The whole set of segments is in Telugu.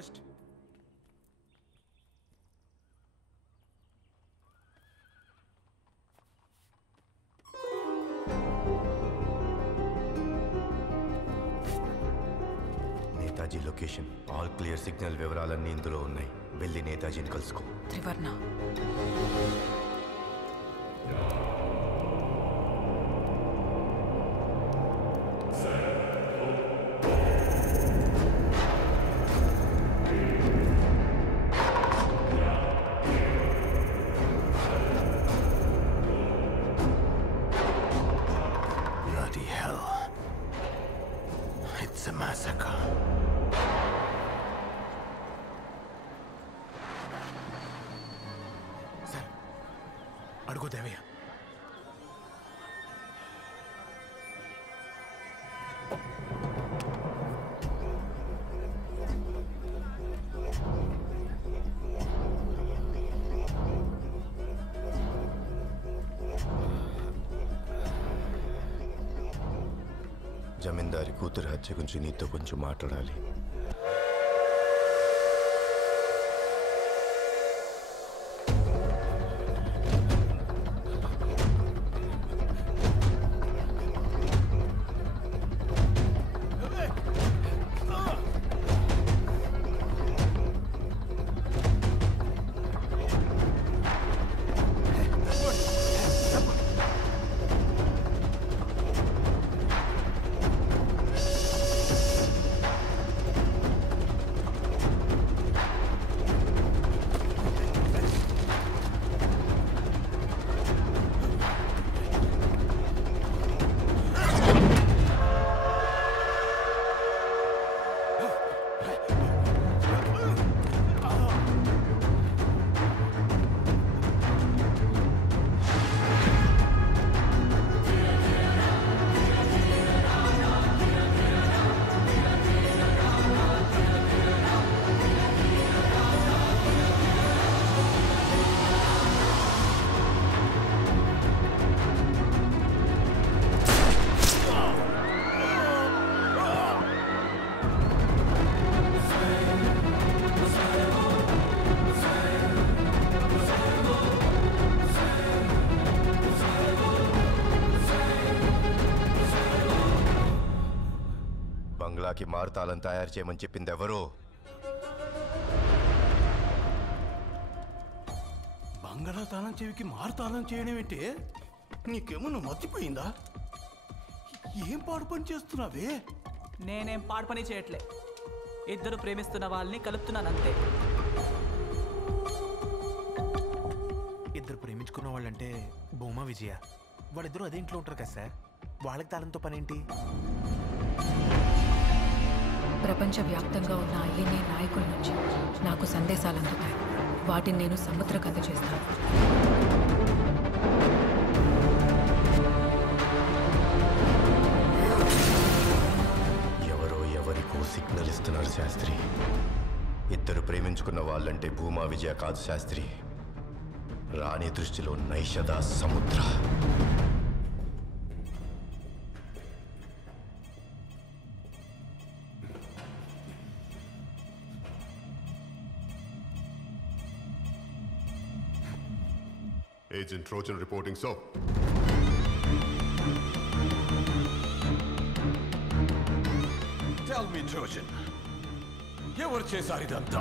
Post. Netaji location, all clear signal వివరాలన్నీ ఇందులో ఉన్నాయి. వెళ్ళి నేతాజీని కలుసుకో. త్రివర్ణ అడుగు దేవయ్య. జమీందారి కూతురు హత్య గురించి నీతో కొంచెం మాట్లాడాలి. బంగ్లాకి మారుతాళం తయారు చేయమని చెప్పింది ఎవరు? బంగ్లా తాళం చెవికి మారుతాళం చేయడం ఏంటి? నీకేమన్నా మర్చిపోయిందా? ఏం పాడు పని చేస్తున్నావే? నేనేం పాడు పని చేయట్లే. ఇద్దరు ప్రేమిస్తున్న వాళ్ళని కలుపుతున్నానంతే. ఇద్దరు ప్రేమించుకున్న వాళ్ళంటే భూమా విజయ వాళ్ళిద్దరూ అదే ఇంట్లో ఉంటారు కదా సార్. వాళ్ళకి తాళంతో పనేంటి? ప్రపంచవ్యాప్తంగా ఉన్న ఐఎన్ఏ నాయకుల నుంచి నాకు సందేశాలు అందుతాయి. వాటిని నేను సముద్రగత చేస్తాను. ఎవరో ఎవరికో సిగ్నల్ ఇస్తున్నారు శాస్త్రి. ఇద్దరు ప్రేమించుకున్న వాళ్ళంటే భూమా విజయ కాదు శాస్త్రి. రాణి దృష్టిలో నైషద సముద్ర. Agent Trojan reporting, sir. Tell me, Trojan, ఎవరు చేశారు ఇదంతా?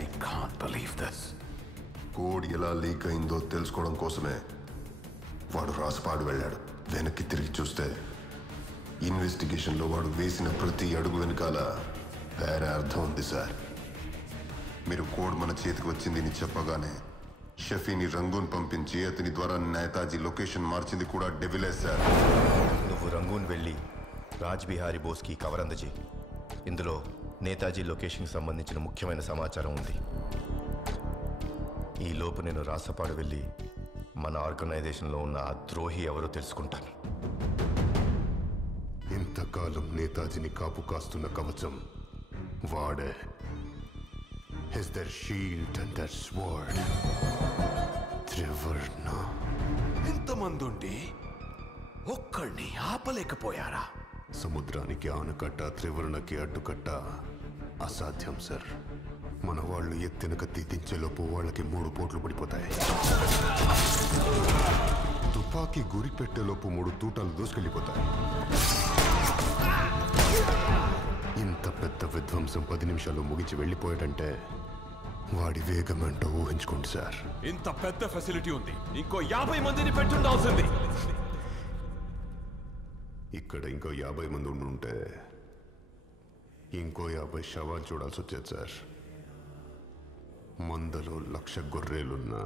I can't believe this. Code ఎలా లీక్ అయిందో తెలుసుకోవడం కోసమే వాడు రాసపాడు వెళ్ళాడు. వెనక్కి తిరిగి చూస్తే ఇన్వెస్టిగేషన్లో వాడు వేసిన ప్రతి అడుగు వెనకాల వేరే అర్థం ఉంది సార్. మీరు కోడ్ మన చేతికి వచ్చింది అని చెప్పగానే షఫీని రంగూన్ పంపించి అతని ద్వారా నేతాజీ లొకేషన్ మార్చింది కూడా డెవిలే సార్. నువ్వు రంగూన్ వెళ్ళి రాజ్ బిహారీ బోస్కి కవర్ అందజేయి. ఇందులో నేతాజీ లొకేషన్కి సంబంధించిన ముఖ్యమైన సమాచారం ఉంది. ఈ లోపు నేను రాసపాడు వెళ్ళి మన ఆర్గనైజేషన్లో ఉన్న ఆ ద్రోహి ఎవరో తెలుసుకుంటాను. ఇంతకాలం నేతాజీని కాపు కాస్తున్న కవచం వాడే. Is their shield and their sword. Trivarna. ఇంతమంది ఉండి ఒక్కడిని ఆపలేకపోయారా? సముద్రానికి ఆనకట్ట, త్రివర్ణకి అడ్డుకట్ట అసాధ్యం సార్. మన వాళ్ళు ఎత్తిన కత్తి దించేలోపు వాళ్ళకి 3 పోట్లు పడిపోతాయి. తుపాకీ గురి పెట్టేలోపు 3 తూటాలు దూసుకెళ్ళిపోతాయి. ఇంత పెద్ద విధ్వంసం 10 నిమిషాల్లో ముగించి వెళ్ళిపోయాడంటే వాడి వేగమేంటో ఊహించుకోండి సార్. ఇంత పెద్ద ఫెసిలిటీ ఉంది, ఇంకో 50 మందిని పెట్టుండాల్సింది. ఇక్కడ ఇంకో 50 మంది ఉంటే ఇంకో 50 శవాలు చూడాల్సి వచ్చేది సార్. మందలో 1,00,000 గొర్రెలున్నా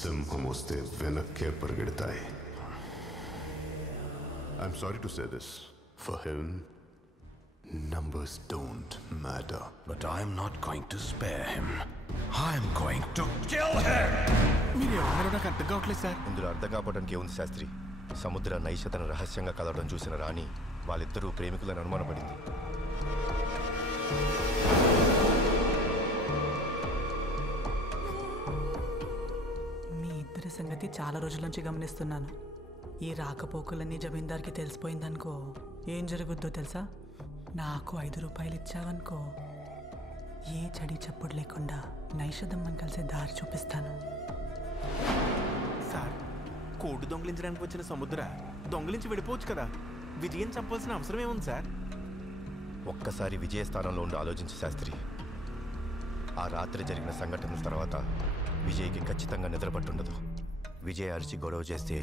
సింహం వస్తే వెనక్కే పరిగెడతాయి. I'm sorry to say this. For him numbers don't matter. But I'm not going to spare him. I'm going to kill him. మీరు ఎవరో నాకు అర్థం కావట్లేదు సార్. ఇందులో అర్థం కావడానికి ఏముంది శాస్త్రి? సముద్ర నైషతను రహస్యంగా కలవడం చూసిన రాణి వాళ్ళిద్దరూ ప్రేమికులను అనుమానపడింది. మీ ఇద్దరి సంగతి చాలా రోజుల నుంచి గమనిస్తున్నాను. ఈ రాకపోకలన్నీ జమీందార్కి తెలిసిపోయిందనుకో ఏం జరుగుద్దో తెలుసా? నాకు 5 రూపాయలు ఇచ్చావనుకో ఏ చడి చప్పుడు లేకుండా నైషదమ్మని కలిసే దారి చూపిస్తాను. సార్, కోడి దొంగిలించడానికి వచ్చిన సముద్ర దొంగిలించి వెళ్ళిపోవచ్చు కదా. విజయం చంపాల్సిన అవసరం ఏముంది సార్? ఒక్కసారి విజయ స్థానంలో ఉండి ఆలోచించే శాస్త్రి. ఆ రాత్రి జరిగిన సంఘటనల తర్వాత విజయ్కి ఖచ్చితంగా నిద్రపట్టుండదు. విజయ్ అరిచి గొడవ చేస్తే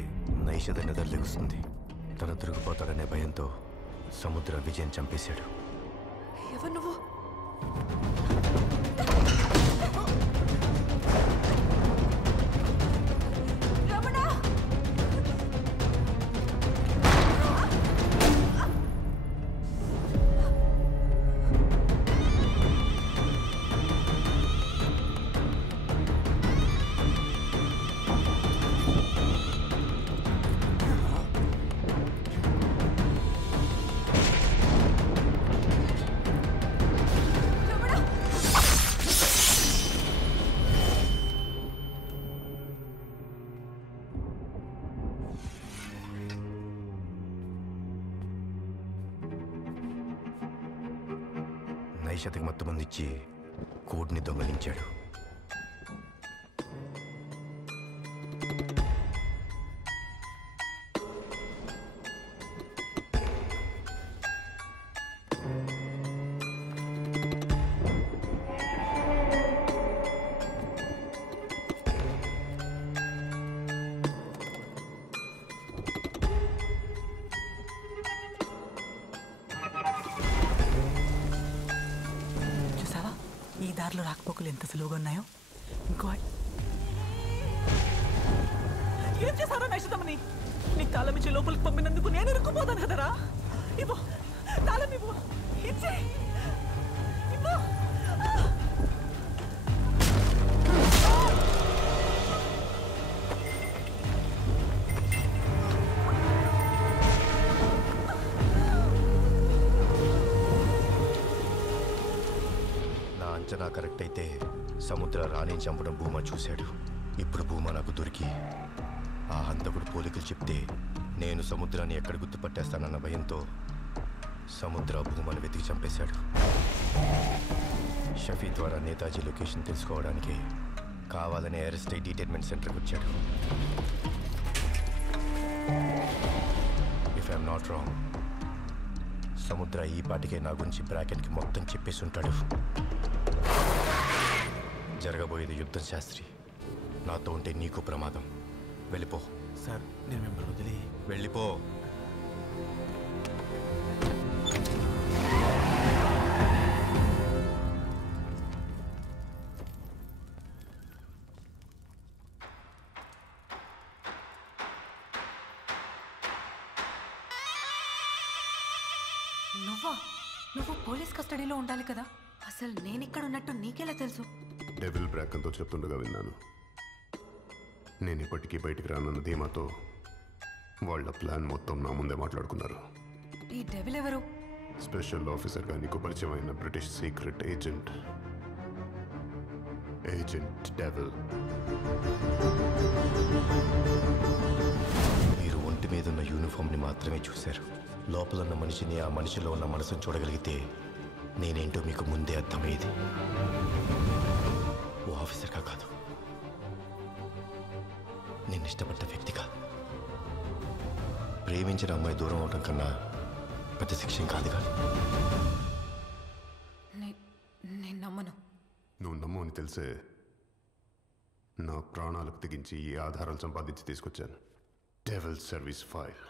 నైషద నిద్ర లెగుస్తుంది. తను తిరిగిపోతాడనే భయంతో సముద్ర విజయం చంపేశాడు. ఎవరు నువ్వు? నైషతకి మొత్తం మంది ఇచ్చి కోడ్ని దొంగలించాడు. ఈ దారిలో రాకపోకలు ఎంత సులువుగా ఉన్నాయో. ఇంకో ఏం చేశారో నైషదమ్మని? నీకు తాళం ఇచ్చి లోపలికి పంపినందుకు నేను ఇరుక్కుపోతాను కదరా. ఇవ్వు తాళం, ఇవ్వు, ఇచ్చే ఇవ్వు. అంచనా కరెక్ట్ అయితే సముద్ర రాణిని చంపడం భూమా చూశాడు. ఇప్పుడు భూమా నాకు దొరికి ఆ హంతకుడు పోలికలు చెప్తే నేను సముద్రాన్ని ఎక్కడ గుర్తుపట్టేస్తానన్న భయంతో సముద్ర భూమాను వెతికి చంపేశాడు. షఫీ ద్వారా నేతాజీ లొకేషన్ తెలుసుకోవడానికి కావాలనే అరెస్ట్ అయి డీటైన్మెంట్ సెంటర్కి వచ్చాడు. ఇఫ్ ఐఎమ్ నాట్ రాంగ్, సముద్ర ఈ పాటికే నా గురించి బ్రాకెట్కి మొత్తం చెప్పేసి ఉంటాడు. జరగబోయేది యుద్ధం శాస్త్రి. నాతో ఉంటే నీకు ప్రమాదం. వెళ్ళిపో. సార్, నేను మిమ్మల్ని వదిలి వెళ్ళిపో. నువ్వు పోలీస్ కస్టడీలో ఉండాలి కదా. అసలు నేను ఇక్కడ ఉన్నట్టు నీకెలా తెలుసు? డెవిల్ బ్రాకంతో చెప్తుండగా విన్నాను. నేను ఇప్పటికీ బయటికి రానన్న ధీమాతో వాళ్ళ ప్లాన్ మొత్తం నా ముందే మాట్లాడుకున్నారు. ఈ డెవిల్ ఎవరు? స్పెషల్ ఆఫీసర్గా నీకు పరిచయం అయిన బ్రిటిష్ సీక్రెట్ ఏజెంట్ డెవిల్. మాత్రమే చూశారు. లోపల ఉన్న మనిషిని, ఆ మనిషిలో ఉన్న మనసును చూడగలిగితే నేనేంటో మీకు ముందే అర్థమయ్యేది. ఓ ఆఫీసర్గా కాదు, నేను ఇష్టపడ్డ వ్యక్తిగా. ప్రేమించిన అమ్మాయి దూరం అవడం కన్నా పెద్ద శిక్ష కాదుగా. నేను నమ్మను. నువ్వు నమ్ము అని తెలిసే నా ప్రాణాలకు తెగించి ఈ ఆధారాలు సంపాదించి తీసుకొచ్చాను. Devil service file.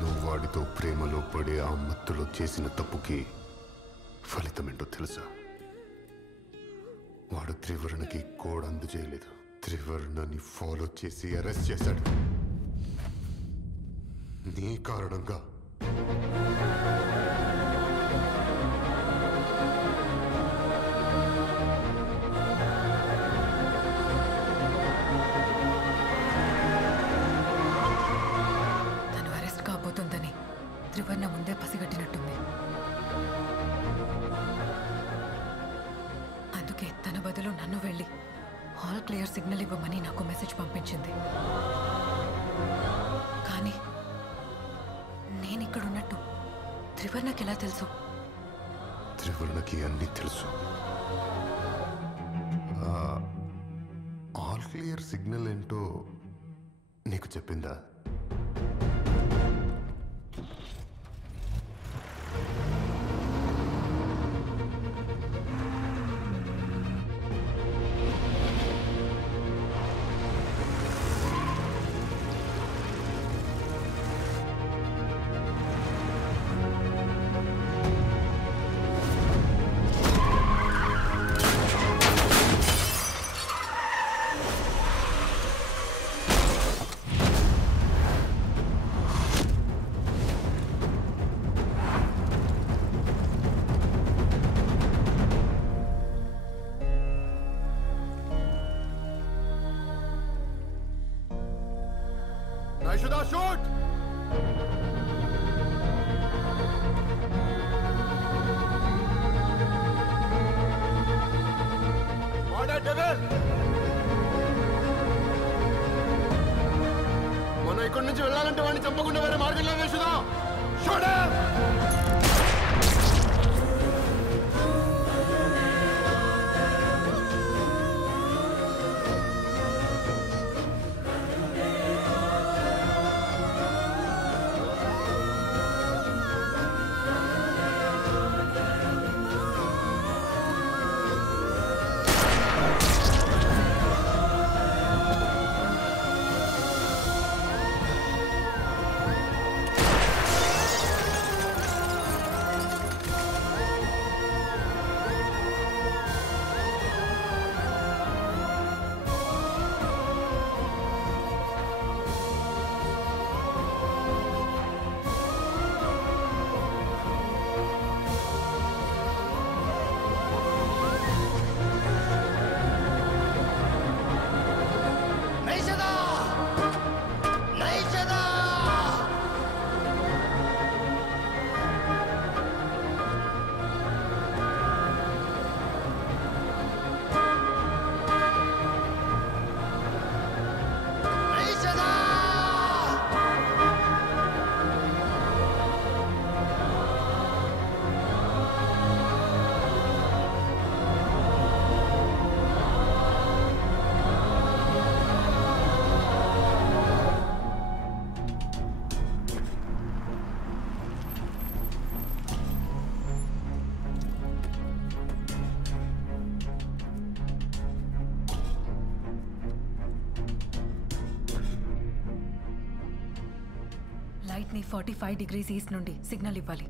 నువ్వు వాడితో ప్రేమలో పడే ఆ మత్తులో చేసిన తప్పుకి ఫలితమేంటో తెలుసా? వాడు త్రివర్ణకి కోడ్ అందజేయలేదు. త్రివర్ణని ఫాలో చేసి అరెస్ట్ చేశాడు. నీ కారణంగా. తను అరెస్ట్ కాబోతుందని త్రివర్ణ ముందే పసిగట్టినట్టుంది. అందుకే తన బదులు నన్ను వెళ్ళి ఆల్ క్లియర్ సిగ్నల్ ఇవ్వమని నాకు మెసేజ్ పంపించింది. కానీ నేను ఇక్కడున్నట్టు త్రివర్ణకి ఎలా తెలుసు? త్రివర్ణకి అన్నీ తెలుసు. ఆల్ క్లియర్ సిగ్నల్ ఏంటో నీకు చెప్పిందా? Shoot! Shoot! Order, devil! మనం ఇక్కడి నుంచి వెళ్ళాలంటే వాడిని చంపకుండా వేరే మార్గంలో వేసుదా. షూట్! లైట్ని 45 degrees ఈస్ట్ నుండి సిగ్నల్ ఇవ్వాలి.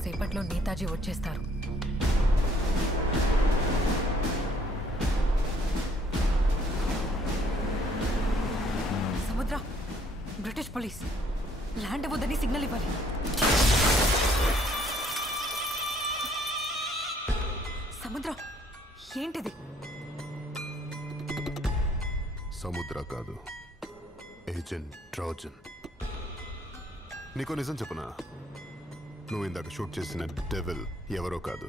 కాసేపట్లో నేతాజీ వచ్చేస్తారు. సముద్ర, బ్రిటిష్ పోలీస్ ల్యాండ్ ఇవ్వద్దని సిగ్నల్ ఇవ్వాలి. సముద్ర, ఏంటిది? సముద్ర కాదు, ఏజెంట్ ట్రోజన్. నీకో నిజం చెప్పనా? నువ్వు ఇందాక షూట్ చేసిన డెవిల్ ఎవరో కాదు,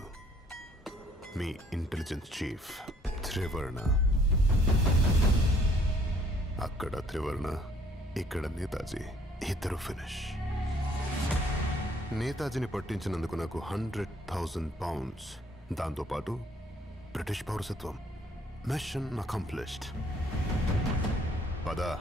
మీ ఇంటెలిజెన్స్ చీఫ్ త్రివర్ణ. అక్కడ త్రివర్ణ, ఇక్కడ నేతాజీ, ఇద్దరు ఫినిష్. నేతాజీని పట్టించినందుకు నాకు 100,000 pounds, దాంతోపాటు బ్రిటిష్ పౌరసత్వం. Mission accomplished. పదా.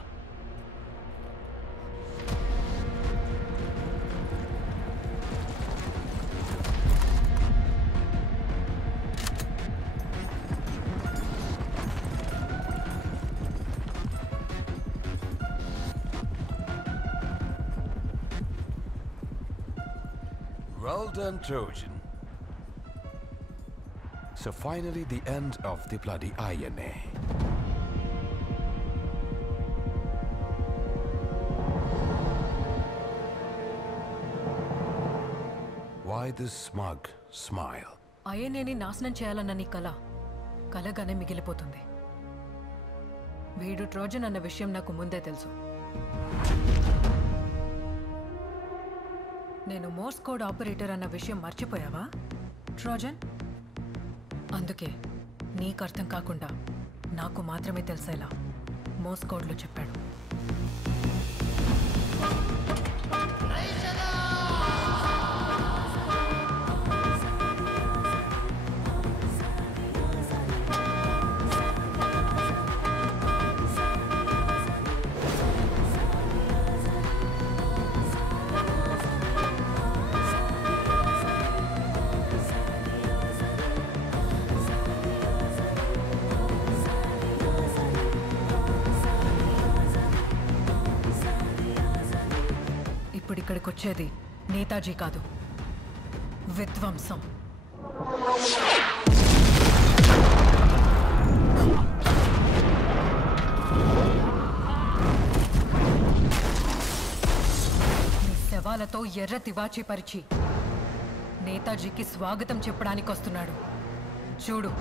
Well done, Trojan. So finally the end of the bloody INA. Why this smug smile? ఐఎన్ఏని నాశనం చేయాలన్న నీ కల కలగానే మిగిలిపోతుంది. వీడు ట్రోజన్ అన్న విషయం నాకు ముందే తెలుసు. నేను మోర్స్ కోడ్ ఆపరేటర్ అన్న విషయం మర్చిపోయావా ట్రోజన్? అందుకే నీకు అర్థం కాకుండా నాకు మాత్రమే తెలిసేలా మోర్స్ కోడ్లో చెప్పాడు. ఇక్కడికి వచ్చేది నేతాజీ కాదు, విధ్వంసం. నీ శవాలతో ఎర్ర తివాచీ పరిచి నేతాజీకి స్వాగతం చెప్పడానికి వస్తున్నాడు. చూడు.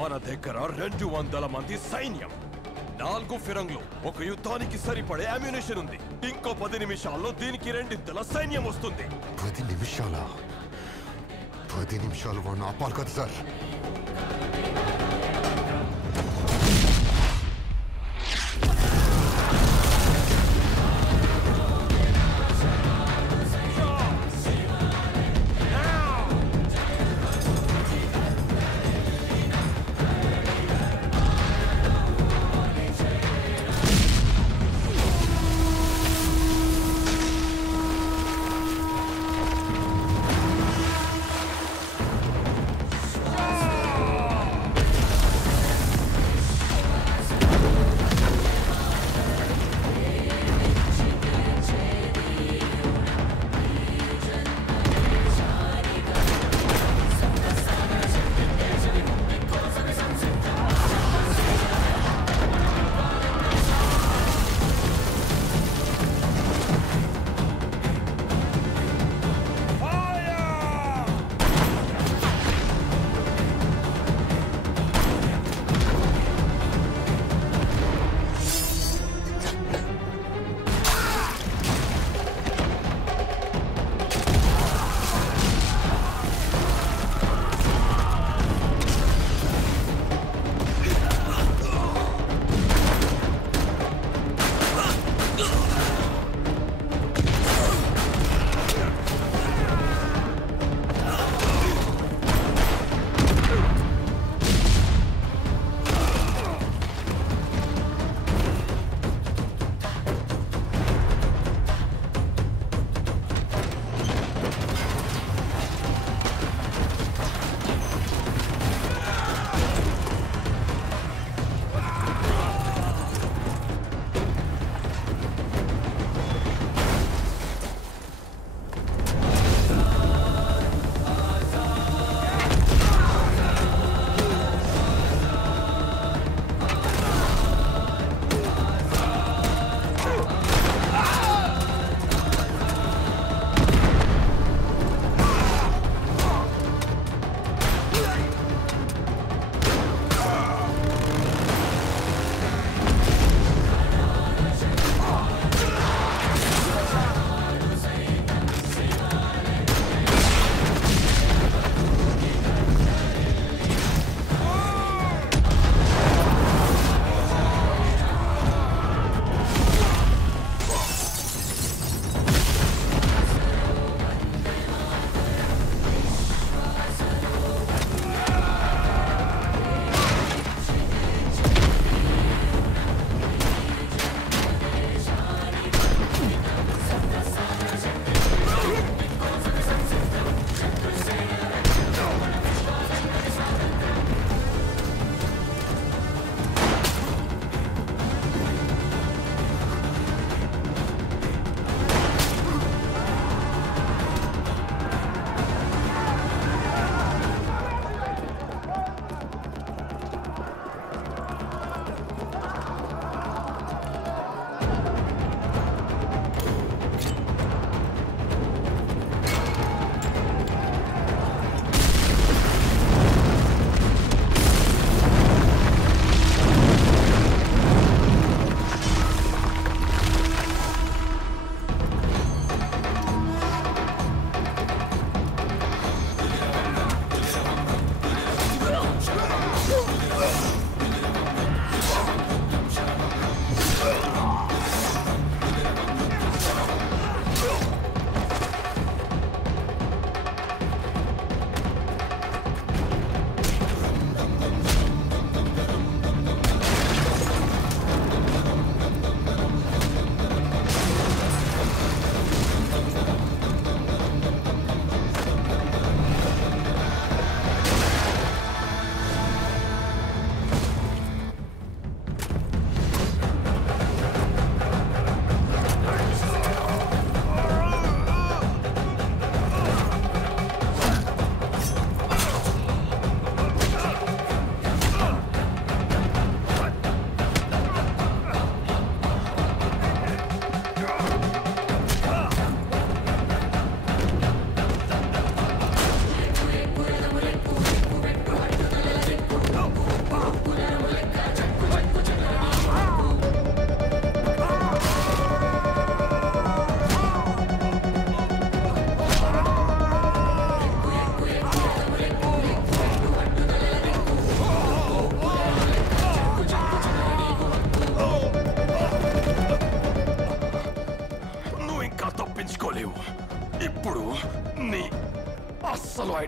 మన దగ్గర 200 మంది సైన్యం, 4 ఫిరంగులు, ఒక యుద్ధానికి సరిపడే అమ్యునిషన్ ఉంది. ఇంకో 10 నిమిషాల్లో దీనికి 2 సైన్యం వస్తుంది. 10 నిమిషాలా? 10 నిమిషాలు వాడిని ఆపాలి కదా సార్.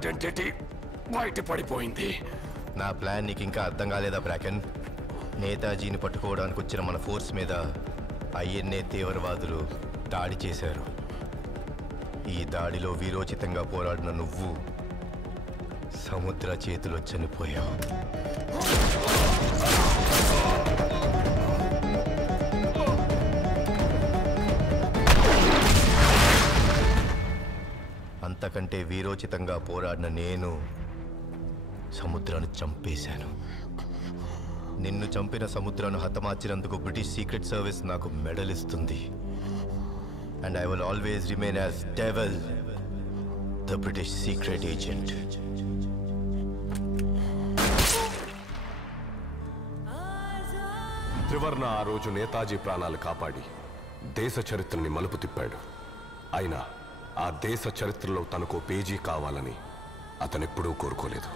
ఐడెంటిటీ బయటపడిపోయింది. నా ప్లాన్ నీకు ఇంకా అర్థం కాలేదా బ్రాకెన్? నేతాజీని పట్టుకోవడానికి వచ్చిన మన ఫోర్స్ మీద ఐఎన్ఏ తీవ్రవాదులు దాడి చేశారు. ఈ దాడిలో వీరోచితంగా పోరాడిన నువ్వు సముద్ర చేతిలో చనిపోయావు. అంతకంటే వీరోచితంగా పోరాడిన నేను సముద్రాన్ని చంపేశాను. నిన్ను చంపిన సముద్రాన్ని హతమార్చినందుకు బ్రిటిష్ సీక్రెట్ సర్వీస్ నాకు మెడల్ ఇస్తుంది. And I will always remain as Devil, the British secret agent. త్రివర్ణ ఆ రోజు నేతాజీ ప్రాణాలు కాపాడి దేశ చరిత్రని మలుపు తిప్పాడు. అయినా ఆ దేశ చరిత్రలో తనకో పేజీ కావాలని అతనెప్పుడూ కోరుకోలేదు.